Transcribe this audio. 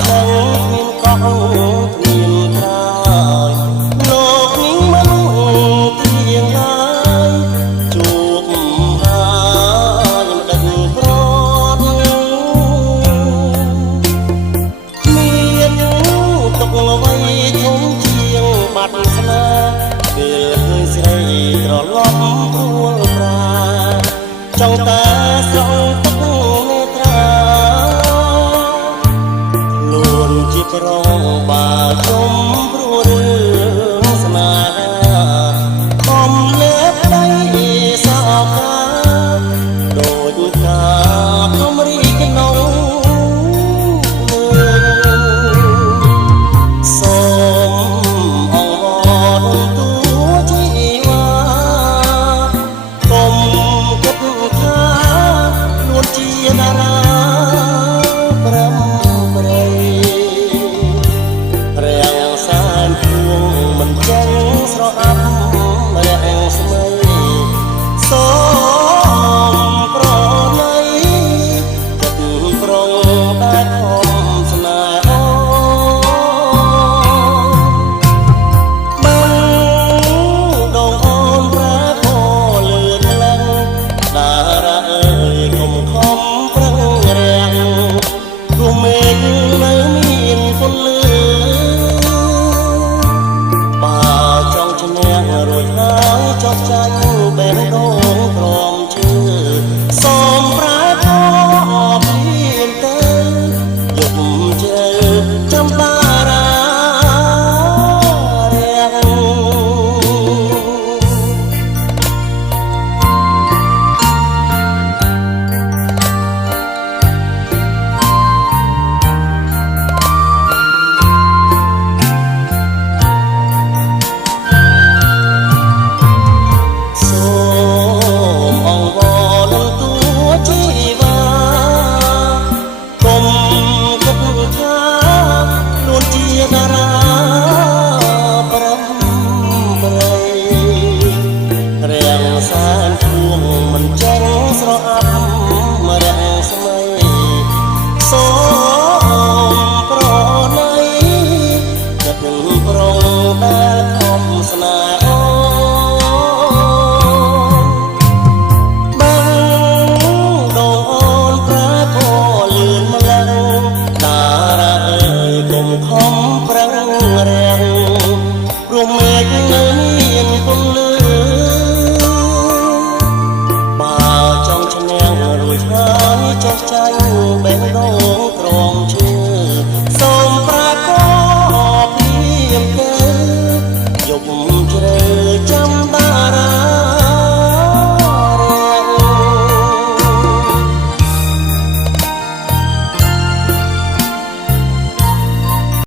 ផ្លូវមានកោះមានត្រើយលោកនេះមិនទៀងឡើយជួបហើយមិនដឹងប្រត់មានទុកអ្វីធំជាងបាត់ស្នាពេលឃើញស្រីត្រឡប់រួលប្រាចង់តែស្រង់ទឹកនេត្រាខ្លួនជាប្រងបាយំព្រោះរឿងស្នេហាបំលេបដៃសោកាដូចកាខំរីកក្នុងសូមអង្វរទូជីវ៉ាកុំគិតថាខ្លួនជាតារាប្រំប្រៃរាំងសានពួងមិនចឹងស្រអាប់រាំងស្មៃសូមប្រណីចិត្តប្រងតែខំ